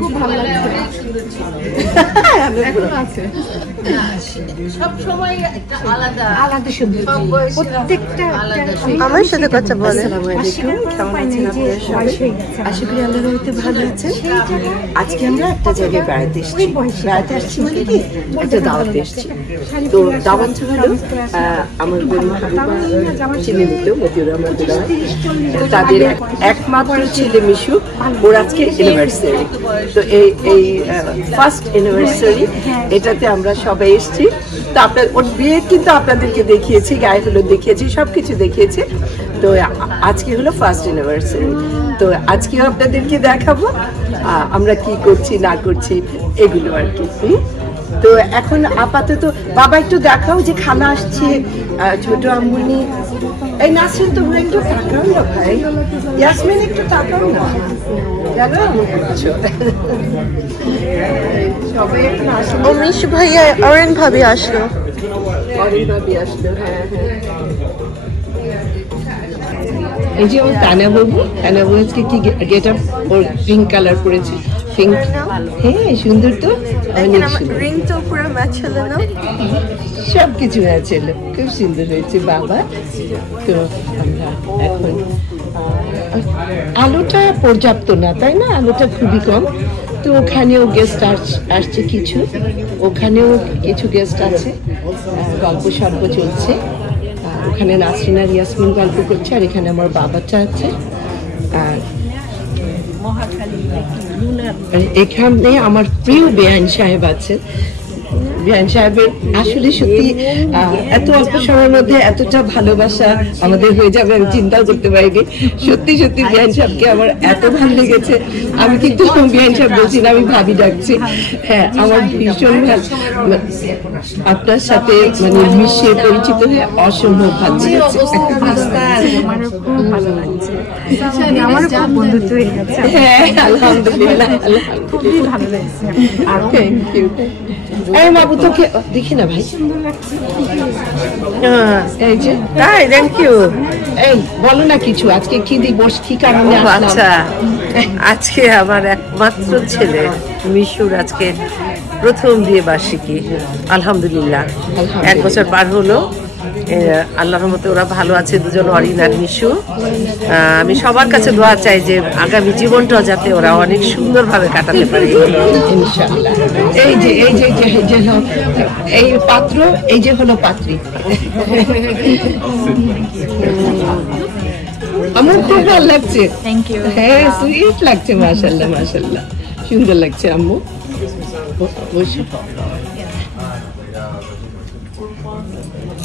খুব ভালো লাগছে। সব সময় একটা আলাদা আলাদা সুন্দর, প্রত্যেকটা আমার সাথে কথা বলে। আশা করি আল্লাহর রহমতে ভালো আছেন। আজকে আমরা একটা জায়গায় বেড়াতে এসেছি। বেড়াতে আসছি মানে কি, একটা দাওয়াতে এসেছি। তো দাওয়াতটা হলো আমার চিনে নিত মতিউর রহমান, তাদের একমাত্র ছেলে মিশু, ওর আজকে অ্যানিভার্সারি। তো এই ফার্স্ট অ্যানিভার্সারি, এটাতে আমরা সবাই এসেছি। তো ওর বিয়ে কিন্তু আপনাদেরকে দেখিয়েছি, গায়ে হলুদ দেখিয়েছি, সবকিছু দেখিয়েছি। তো আজকে হলো ফার্স্ট অ্যানিভার্সারি। তো আজকেও আপনাদেরকে দেখাবো আমরা কি করছি না করছি, এগুলো আর কি। তো এখন আপাতত বাবা একটু দেখাও যে খালা আসছে, ছোট আম্মুনি। এই নাসরিন, তোমরা একটু তাকাও না ভাই, ইয়াসমিন একটু তাকাও না, জানো সবাই এখন আসলো। ও মিশু ভাইয়া, অরেন ভাবি আসলো। অরেন ভাবি আসলো, হ্যাঁ হ্যাঁ। এই যে ও তানা বাবু, তানা বাবু আজকে কি গেট আপ, ওর পিঙ্ক কালার পরেছে। পিঙ্ক, হ্যাঁ সুন্দর তো, অনেক সুন্দর। রিং তো পুরো ম্যাচ হলো না? সব কিছু ছিল, খুব সুন্দর হয়েছে বাবা। তো আমরা এখন আলোটা পর্যাপ্ত না, তাই না? আলোটা খুবই কম। তো ওখানেও গেস্ট আসছে কিছু, ওখানেও কিছু গেস্ট আছে, গল্প সর্ব চলছে। ওখানে নাসরিন আর ইয়াসমিন গল্প করছে, আর এখানে আমার বাবাটা আছে। আর এখানে আমার প্রিয় বেআইন সাহেব আছে। বেআইন সাহেবের আসলে সত্যি এত অল্প সময়ের মধ্যে এতটা ভালোবাসা আমাদের হয়ে যাবে আমি চিন্তাও করতে পারিনি। সত্যি সত্যি বেআইন সাহেবকে আমার এত ভালো লেগেছে। আমি কিন্তু বেআইন সাহেব বলছি না, আমি ভাবি ডাকছি। হ্যাঁ, আমার ভীষণ ভালো, আপনার সাথে মানে মিশে পরিচিত হয়ে অসম্ভব ভালো লেগেছে। হ্যাঁ, আলহামদুলিল্লাহ, খুবই ভালো লাগছে। Thank you. এই বাবু তোকে দেখি না ভাই, এই যে তাই, থ্যাংক ইউ। এই বলো না কিছু, আজকে কি দিবস, কি কারণে? আচ্ছা, আজকে আমার একমাত্র ছেলে মিশুর আজকে প্রথম বিয়ে বার্ষিকী। আলহামদুলিল্লাহ, 1 বছর পার হলো। আল্লাহর রহমতে ওরা ভালো আছে দুজন, অরিন আর মিশু। আমি সবার কাছে দোয়া চাই যে আগামী জীবনটাও যাতে ওরা অনেক সুন্দরভাবে কাটাতে পারে ইনশাআল্লাহ। এই যে এই যে এই পাত্র, এই যে হলো পাত্রী। আমার খুব ভালো লাগছে, হ্যাঁ সুইট লাগছে, মাশাআল্লাহ মাশাআল্লাহ, সুন্দর লাগছে আম্মু।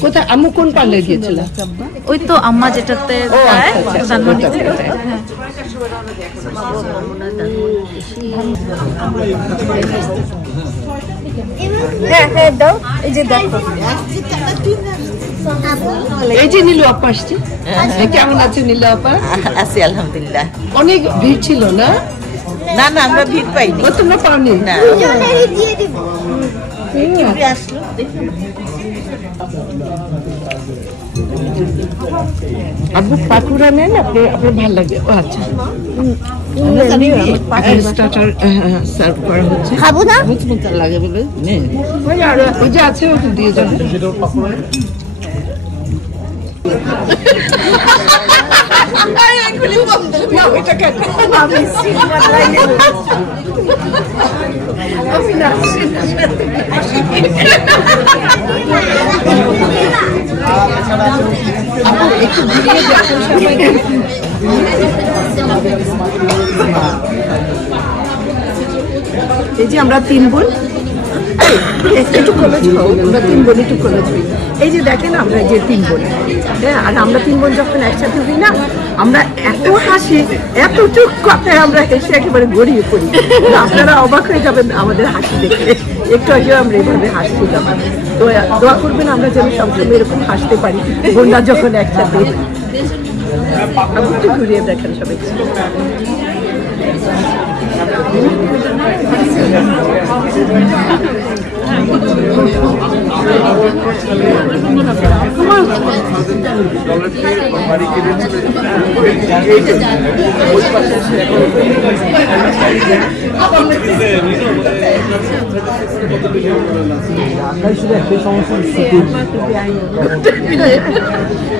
কোথায় আম্মু, কোন পার্লার গিয়েছিল? ওই তো আম্মা যেটাতে হ্যাঁ হ্যাঁ দাও, এই যে দেখো। এই যে নীলু আপা আসছে, কেমন আছে নীলু আপা? আছি আলহামদুলিল্লাহ। অনেক ভিড় ছিল না? না না, আমরা ভিড় পাইনি। ও তোমরা পাওনি না? আব্বু পাকুড়া নেন আপনি, আপনার ভালো লাগে? ও আচ্ছা, স্টার্টার সার্ভ করা হচ্ছে। খাবো না লাগে বলে ওই যে আছে, ওটা দিয়ে যাবেন। একটু ঘুরিয়ে দেখো সবাইকে। এই যে আমরা 3 বোন, একটু কলেজ হও, আমরা 3 বোন একটু কলেজ হই। এই যে দেখেন আমরা যে 3 বোন, হ্যাঁ, আর আমরা 3 বোন যখন একসাথে হই না, আমরা এত হাসি, এতটুক কথায় আমরা হেসে একেবারে গড়িয়ে পড়ি। আপনারা অবাক হয়ে যাবেন আমাদের হাসি দেখে। একটু আগেও আমরা এভাবে হাসছিলাম। তো দোয়া করবেন আমরা যেন সবসময় এরকম হাসতে পারি বোনরা যখন একসাথে। আপনি একটু ঘুরিয়ে দেখেন সবাইকে।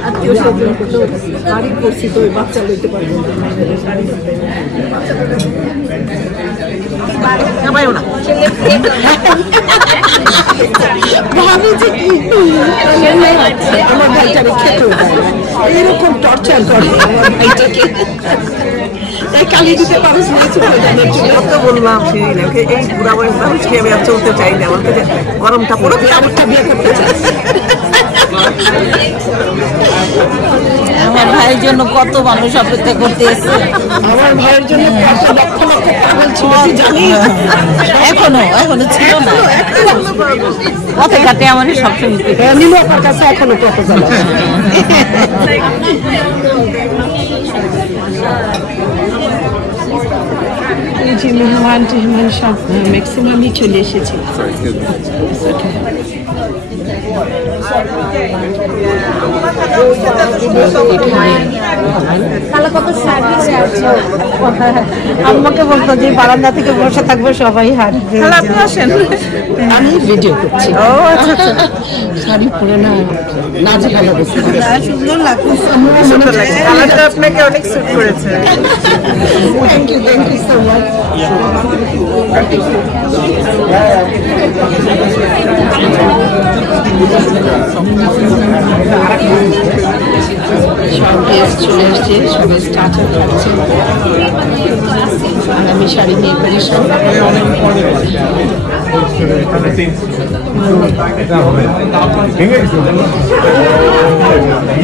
আত্মীয় স্বজন শাড়ি পরছি তো বাচ্চা লইতে পারবো ভাবি যে কি আমার ভাইটাকে খেতেও দেয় না এরকম টর্চার করে আমার ভাইটাকে কালি দিতে পারিস না কত বললাম এই বুড়া বয়স মানুষকে আমি আর চলতে চাই না আমার কাছে গরমটা পুরো আরেকটা বিয়ে করতে চাই আমার ভাইয়ের জন্য কত মানুষ অপেক্ষা করতে এসেছে আমার ভাইয়ের জন্য কত লক্ষ লক্ষ পাগল ছিল তুই জানিস এখনো ছিল না পথে ঘাটে আমার সবসময় নীলু আপার কাছে এখনো কত জানা এই যে মেহমান সব ম্যাক্সিমামই চলে এসেছে আমাকে বলতো যে বারান্দা থেকে বসে থাকবে সবাই হাঁটবে আপনি আসেন আমি ভিডিও করছি ও আচ্ছা শাড়ি পরে না নাচে ভালো গেছে সুন্দর লাগছে কালারটা আপনাকে অনেক স্যুট করেছে থ্যাংক ইউ সো মাচ সব গেস্ট চলে এসছে সবাই স্টার্টার খাচ্ছে আর আমি শাড়ি নিয়ে পরিশ্রম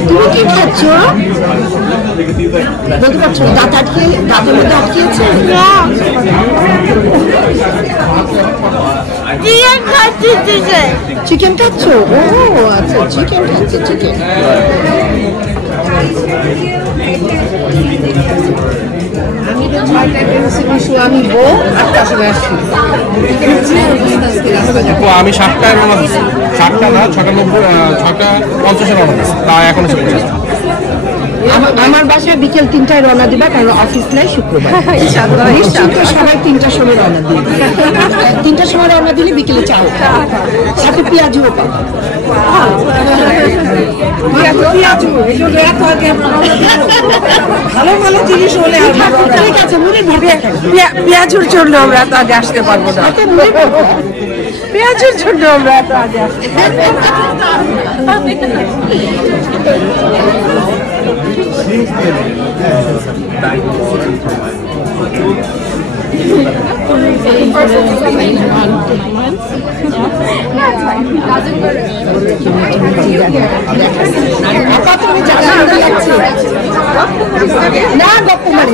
তুমি কি খাচ্ছ বলতে পারছো দাঁত আটকে দাঁতের মধ্যে আটকিয়েছে চিকেন খাচ্ছ ও আচ্ছা চিকেন খাচ্ছে চিকেন আমি 7টায় রওনা দিচ্ছি 7টা না 6:50 রওনা দিচ্ছি তা এখন আমার বাসায় বিকেল 3টায় রওনা দিবা কারণ অফিস নাই শুক্রবার সবাই 3টার সময় রওনা দিবে 3টার সময় রওনা দিলে বিকেলে চাও সাথে পেঁয়াজও পাবো ভালো ভালো জিনিস হলে ঠিক আছে মনে পেঁয়াজুর জন্য আমরা এত আগে আসতে পারবো না পেঁয়াজুর জন্য আমরা এত আগে আসতে না গপ্প মারি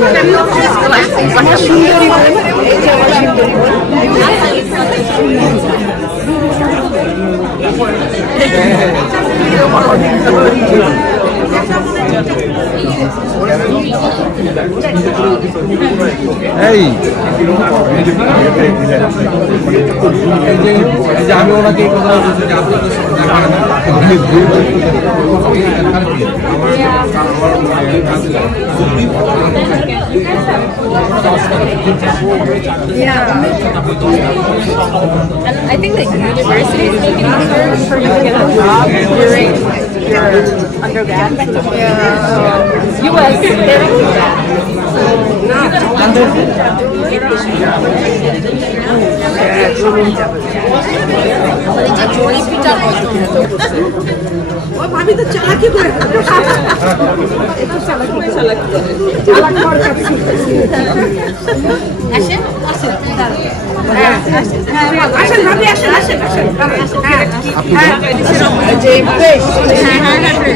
আমার সুন্দরী বোন এই যে আমার সুন্দরী বোন এই যে আমি ওনাকে এই কথা বলছি যে আপনাদের I think that university is making it hard for you to get a job during your undergrad. Yeah. US, they don't do that. ভাবি তো চালাকি করে আসেন আসেন ভাবি আসেন আসেন আসেন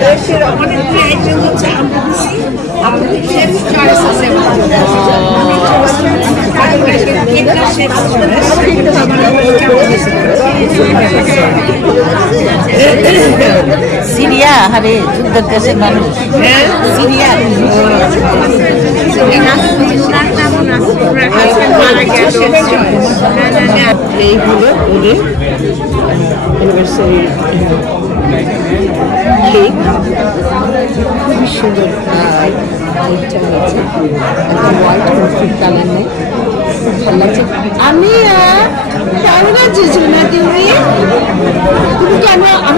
দেশের অনেক আইটেম হচ্ছে আমরা দিচ্ছি আমাদের শেফ চয়েস আছে সিরিয়া হারে যুদ্ধের দেশের মানুষ সিরিয়া এই হলো ওদের অ্যানিভার্সারি কেক খুবই সুন্দর কেকটা হয়েছে একদম হোয়াইট কালার নেই খুব আছে সোনা তুমি?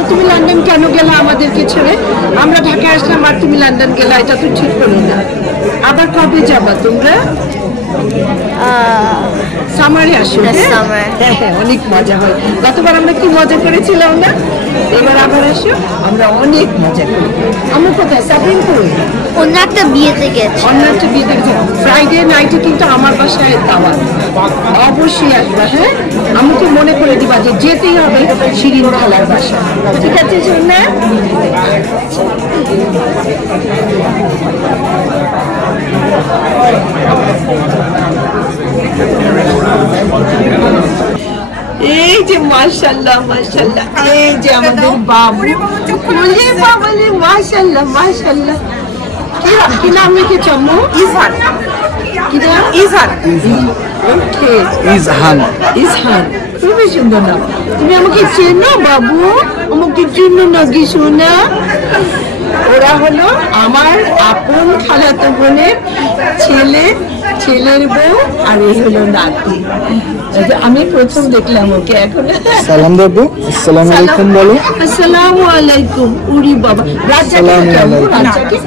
তুমি লন্ডন কেন গেলে আমাদেরকে ছেড়ে? আমরা ঢাকায় আসলাম আর তুমি লন্ডন গেলে, এটা তো ঠিক করো না। আবার কবে যাবা তোমরা? সামারে আসো? হ্যাঁ হ্যাঁ, অনেক মজা হয়। গতবার আমরা কি মজা করেছিলাম না? এবার আবার আসো, আমরা অনেক মজা করি। আমরা কোথায়? সাবিন করি অন্য একটা বিয়েতে গেছে। অন্য একটা বিয়েতে গেছে। ফ্রাইডে নাইটে কিন্তু আমার বাসায় দাওয়াত, অবশ্যই আসবা। হ্যাঁ, আমাকে মনে করে দিবা যে যেতেই হবে শিরিন খালার বাসা। ঠিক আছে সোনা? এই যে মাশাআল্লাহ মাশাআল্লাহ, এই যে আমাদের বাবু, বাবালে মাশাআল্লাহ মাশাআল্লাহ। কি নাম লিখেছ আম্মু? ইজহান। কি নাম? ইজহান। ওকে, ইজহান। ইজহান, খুবই সুন্দর নাম। তুমি আমাকে চেনো বাবু? আমাকে চেনো নাকি সোনা? ওরা হলো আমার আপন খালাতো বোনের ছেলে, ছেলের বউ, আর এই হলো নাতি। আমি প্রথম দেখলাম ওকে। এখন সালাম দেবো। আসসালামু আলাইকুম বলো। আসসালামু আলাইকুম। উরি বাবা, রাজ্জাকে কেমন? রাজ্জাকে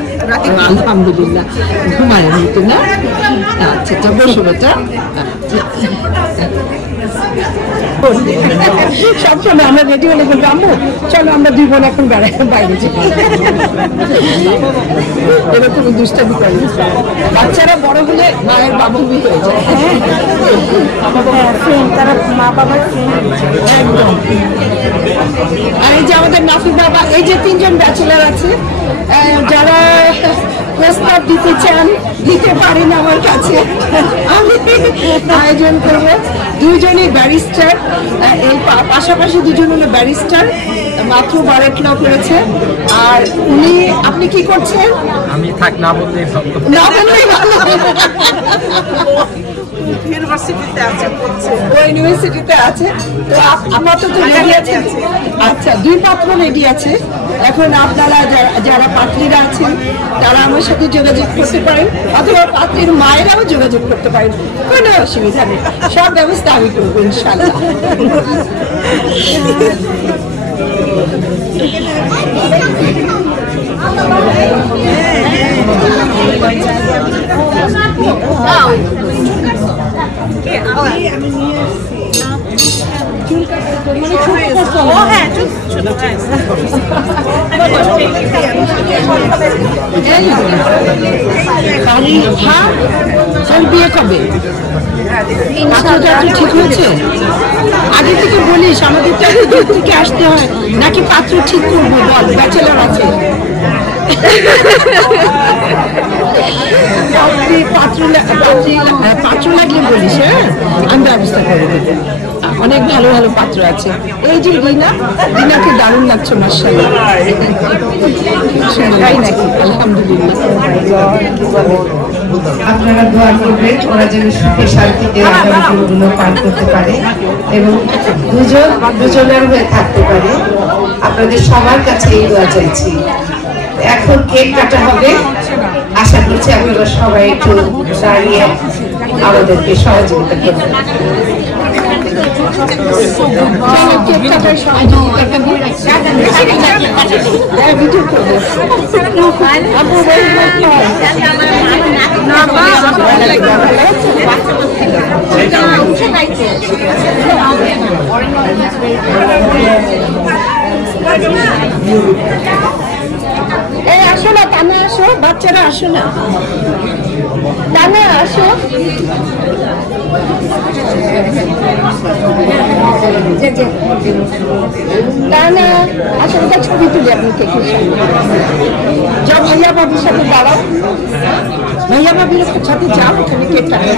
আলহামদুলিল্লাহ, ঘুমায় হইতো না? আচ্ছা আচ্ছা, বসো বেটা। সবসময় আমরা রেডি হলে বলবো আম্মু চলো আমরা দুই বোন এখন বাইরে যাই। এরকম দুষ্টামি করে। বাচ্চারা বড় হলে মায়ের বাবুবি হয়ে যায়। তারা মা বাবার একদম। আর এই যে আমাদের নাফি বাবা, এই যে তিনজন ব্যাচেলার আছে যারা প্রস্তাব দিতে চান, দিতে পারেন আমার কাছে, আমি আয়োজন করবো। দুজনই ব্যারিস্টার, এই পাশাপাশি দুজন হলো ব্যারিস্টার, মাত্র 12 ল করেছে। আর উনি, আপনি কি করছেন? আমি থাক না বললেই না বললেই ভালো। ইউনিভার্সিটিতে আছে। তো আপাতত রেডি আছে। আচ্ছা, 2 পাত্র রেডি আছে। এখন আপনারা যারা পাত্রীরা আছেন তারা আমার সাথে যোগাযোগ করতে পারেন, অথবা পাত্রীর মায়েরাও যোগাযোগ করতে পারেন, কোনো অসুবিধা নেই। সব ব্যবস্থা আমি করবো ইনশাআল্লাহ। বিয়ে কবে? ঠিক হয়েছে? আগে থেকে বলিস, আমাদের তো দূর থেকে আসতে হয়, নাকি পাত্র ঠিক করবো? বল, ব্যাচেলর আছে। পাত্র লাগলে বলিস, হ্যাঁ আমি ব্যবস্থা করে দেবো। অনেক ভালো ভালো পাত্র আছে। এই যে রিনা, রিনাকে দারুণ লাগছে মাশাআল্লাহ। আলহামদুলিল্লাহ। আপনারা দোয়া করবেন ওরা যেন সুখে শান্তিতে দিনগুলো পার করতে পারে এবং দুজনের হয়ে থাকতে পারে। আপনাদের সবার কাছে এই দোয়া চাইছি। এখন কেক কাটা হবে, আশা করছি আপনারা সবাই একটু দাঁড়িয়ে আমাদেরকে সহযোগিতা করবেন। এই আসো না, টানা আসো, বাচ্চারা আসো না, টানা আসো। টানা আসো, ওটা ছবি তুলি আপনি কেকের সামনে। যাও ভাইয়া বাবুর সাথে দাঁড়াও, ভাইয়া বাবুর সাথে যাও, ওখানে কেক কাটো।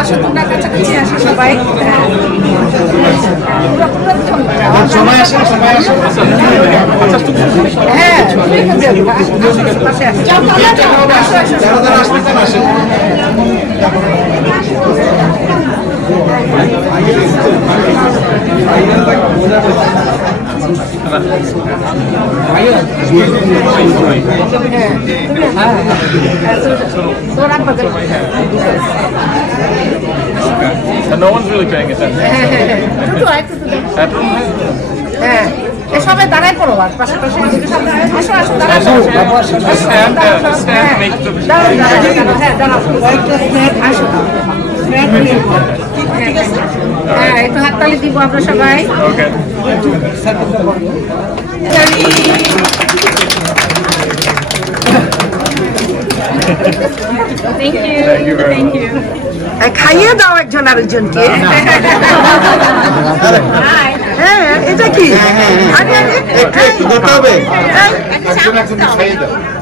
আসো তোমরা কাছাকাছি আসো সবাই। সবাই আসেন, সবাই আসেন। হ্যাঁ, যারা আসতে আসেন। No one's really paying attention. হ্যাঁ সবাই দাঁড়ায় পড়ো আর পাশাপাশি আসো আসো দাঁড়ায় হ্যাঁ একটু হাততালি দিব আমরা সবাই খাইয়ে দাও একজন আরেকজনকে হ্যাঁ এটা কি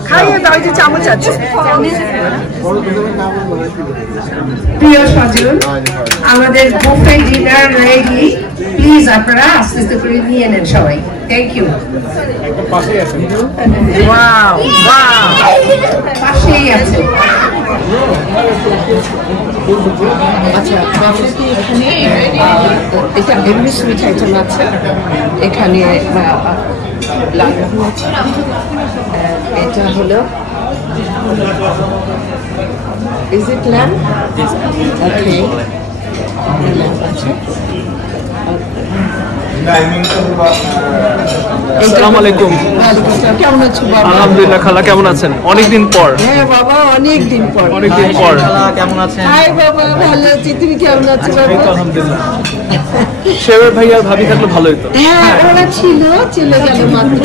খাইয়ে দাও যে চামচ আছে প্রিয় স্বজন আমাদের বুফে ডিনার রেডি প্লিজ আপনারা আস্তে আস্তে করে নিয়ে নেন সবাই থ্যাংক ইউ ওয়াও ওয়াও পাশেই আছে আচ্ছা এখানে এটা এমনি সুইট আইটেম আছে এখানে এটা হলো is it lamb? Okay. আসসালামু আলাইকুম। কেমন আছো বাবা? আলহামদুলিল্লাহ খালা কেমন আছেন? অনেকদিন পর। হ্যাঁ বাবা অনেকদিন পর। অনেকদিন পর। খালা কেমন আছেন? হাই বাবা ভালো আছি তুমি কেমন আছো বাবা? আলহামদুলিল্লাহ। শের ভাই আর ভাবি থাকলে ভালো হতো। হ্যাঁ ওরা ছিল চলে গেল মাত্র।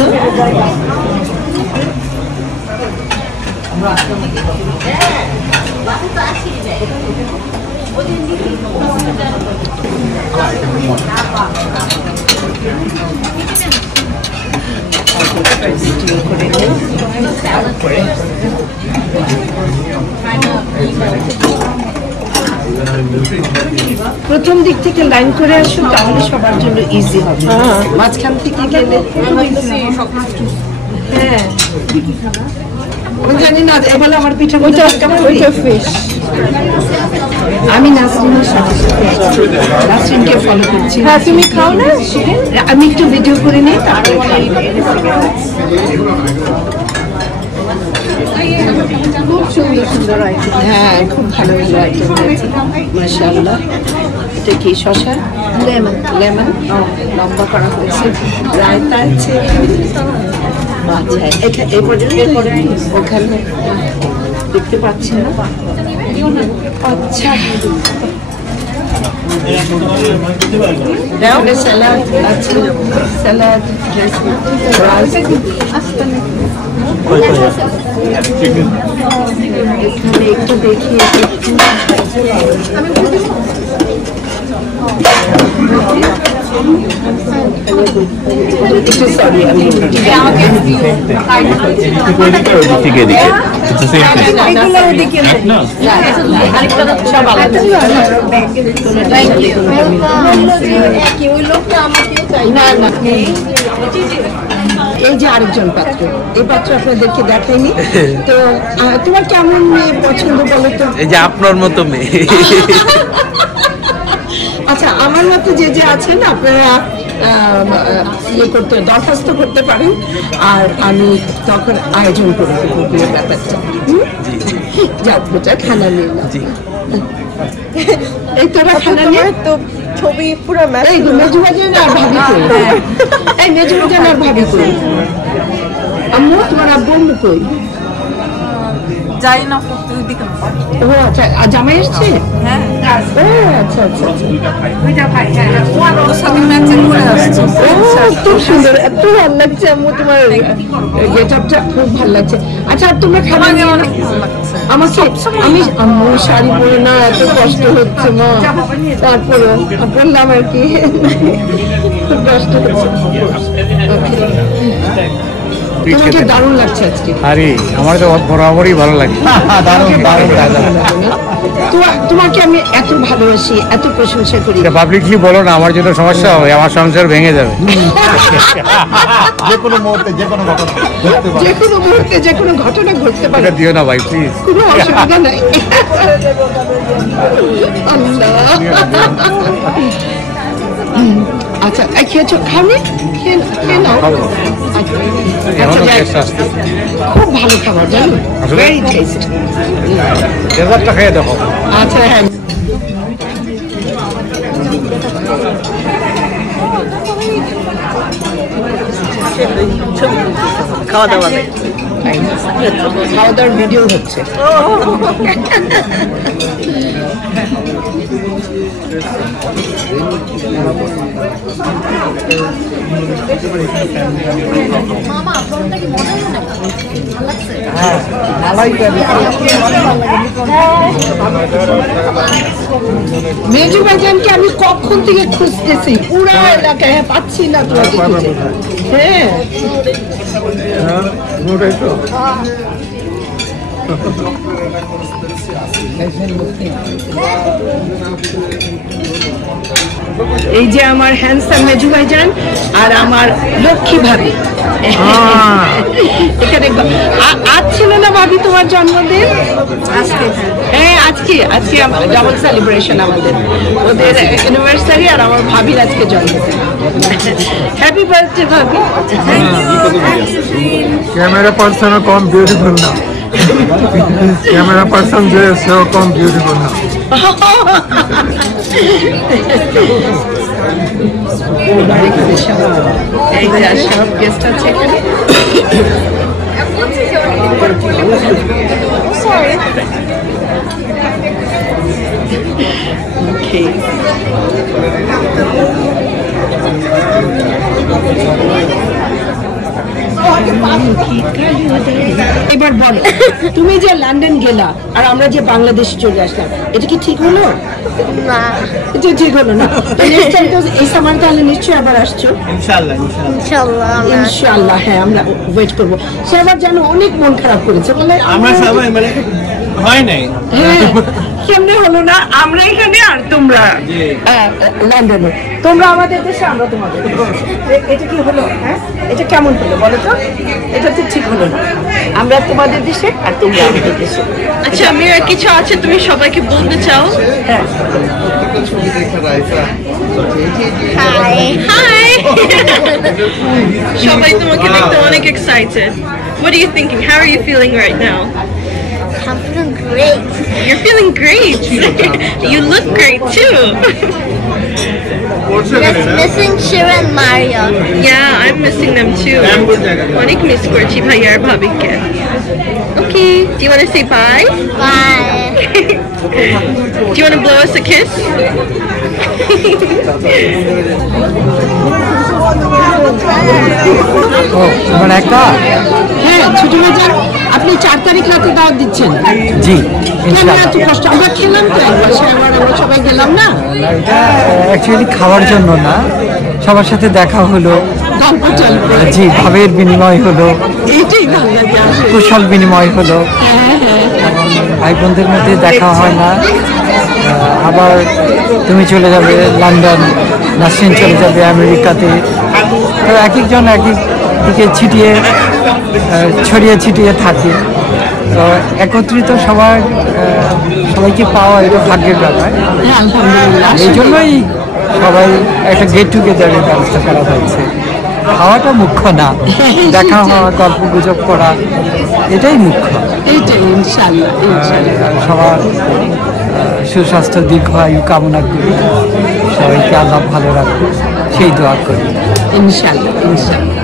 প্রথম দিক থেকে লাইন করে আসো তাহলে সবার জন্য ইজি হবে মাঝখান থেকে গেলে হ্যাঁ জানি না এবার আমার পিঠা ওইটা ফিশ আমি নাসরিনের সাথে নাসরিনকে ফলো করছি হ্যাঁ তুমি খাও না আমি একটু ভিডিও করে নিই তারপরে খাই খুব সুন্দর সুন্দর আইটেম হ্যাঁ খুব ভালো ভালো আইটেম আছে মাশাআল্লাহ এটা কি শসা লেমন লেমন লম্বা করা হয়েছে রায়তা আছে আচ্ছা এটা এই পর্যন্ত ওখানে দেখতে পাচ্ছি না আচ্ছা এখানে স্যালাড আছে স্যালাড রাইস এখানে একটু দেখি একটু সরি আমি ঠিক আছে এই যে আরেকজন পাত্র এই পাত্র আপনাদেরকে দেখাইনি তো তোমার কেমন মেয়ে পছন্দ বলো তো এই যে আপনার মতো মেয়ে আচ্ছা আমার মতো যে যে আছেন আপনারা ইয়ে করতে দরখাস্ত করতে পারেন আর আমি তখন আয়োজন করে দেবো বিয়ের ব্যাপারটা যাক বেটা খানা নিয়ে এই তোরা খানা নিয়ে তো ছবি পুরো এই মেজু বাজার আর ভাবি কই এই মেজু বাজার আর ভাবি কই আম্মু তোমার আব্বু আম্মু কই যাই না ও আচ্ছা আর জামাই এসছে হ্যাঁ ও আচ্ছা আচ্ছা দুইটা ভাই হ্যাঁ ও আর ওর সাথে ম্যাচ করে আসছে ও খুব সুন্দর এত ভালো লাগছে আম্মু তোমার গেটআপটা খুব ভালো লাগছে আচ্ছা আর তোমরা খাবার নিয়ে অনেক ভালো লাগছে আমাকে আমি আম্মু শাড়ি পরে না এত কষ্ট হচ্ছে মা তারপরে বললাম আর কি খুব কষ্ট হচ্ছে তোমাকে দারুণ লাগছে আজকে আরে আমার তো বরাবরই ভালো লাগে দারুণ দারুণ তোমাকে আমি এত ভালোবাসি, এত প্রশংসা করি। পাবলিকলি বলো না, আমার জন্য সমস্যা হবে, আমার সংসার ভেঙে যাবে। যে কোনো মুহূর্তে যে কোনো ঘটনা যে কোনো ঘটনা ঘটতে পারে। দিও না ভাই প্লিজ। কোনো অসুবিধা নাই। আচ্ছা খেয়েছো? খাবে? খেয়ে নাও। খুব ভালো খাবার জানো, ভেরি টেস্ট। ডেজার্টটা খেয়ে দেখো। আচ্ছা হ্যাঁ, খাওয়া দাওয়া নেই, খাওয়া দাওয়ার ভিডিও হচ্ছে। মেজু ভাইজানকে আমি কখন থেকে খুঁজতেছি পুরো এলাকায়, পাচ্ছি না তোমাকে খুঁজে। হ্যাঁ এই যে আমার হ্যান্ডসাম মেজু ভাইজান আর আমার লক্ষ্মী ভাবি এখানে। আজ ছিল না ভাবি তোমার জন্মদিন? হ্যাঁ আজকে ডাবল সেলিব্রেশন আমাদের, ওদের অ্যানিভার্সারি আর আমার ভাবির আজকে জন্মদিন। হ্যাপি বার্থডে ভাবি। ক্যামেরা পার্সন কম বিউটিফুল না, ক্যামেরা পার্সন যে সেও কম বিউটিফুল না। এই যে সব গেস্ট আছে এখানে। Okay. এবার বলো, তুমি যে লন্ডন গেলা আর আমরা যে বাংলাদেশে চলে আসলাম, এটা কি ঠিক হলো? না, এটা ঠিক হলো না। এই সামার তাহলে নিশ্চয়ই আবার আসছো? ইনশাআল্লাহ। হ্যাঁ আমরা ওয়েট করবো। সেবার জানো অনেক মন খারাপ করেছে, বলে আমরা সবাই মানে হয় নাই। হ্যাঁ কেমনে হলো না? আমরা এখানে আর তোমরা লন্ডনে, তোমরা আমাদের দেশে, আমরা তোমাদের। এটা কি হলো? হ্যাঁ এটা কেমন হলো বলো তো? এটা তো ঠিক হলো না। আমরা তোমাদের দেশে আর তোমরা আমাদের দেশে। আচ্ছা আমির কিছু আছে তুমি সবাইকে বলতে চাও? হ্যাঁ হাই হাই। সবাই তোমাকে দেখতে অনেক excited. What are you thinking? How are you feeling right now? I'm feeling great. You're feeling great. You look great too. Just missing Shira and Mario. Yeah, I'm missing them too. অনেক miss করছি ভাইয়া আর ভাবিকে। Okay, do you want to say bye? Bye. Do you want to blow us a kiss? হ্যাঁ ছোট ভাইজান, আপনি 4 তারিখ রাতে দাওয়াত দিচ্ছেন? জি কেন এত কষ্ট? আমরা খেলাম তো একবার, আমরা সবাই গেলাম না। এটা অ্যাকচুয়ালি খাওয়ার জন্য না, সবার সাথে দেখা হলো, গল্প চলবে। জি ভাবের বিনিময় হলো, এইটাই ভালো লাগে। কুশল বিনিময় হলো। ভাই বোনদের মধ্যে দেখা হয় না। আবার তুমি চলে যাবে লন্ডন, নাসরিন চলে যাবে আমেরিকাতে, তো এক একজন এক এক দিকে ছড়িয়ে ছিটিয়ে থাকে। তো একত্রিত সবাইকে পাওয়া এটা ভাগ্যের ব্যাপার। এই জন্যই সবাই একটা গেট টুগেদারের ব্যবস্থা করা হয়েছে। খাওয়াটা মুখ্য না, দেখা হওয়া, গল্প গুজব করা, এটাই মুখ্য। সবার সুস্বাস্থ্য দীর্ঘায়ু কামনা করি, সবাইকে আল্লাহ ভালো রাখুন সেই দোয়া করি। ইনশাআল্লাহ ইনশাআল্লাহ।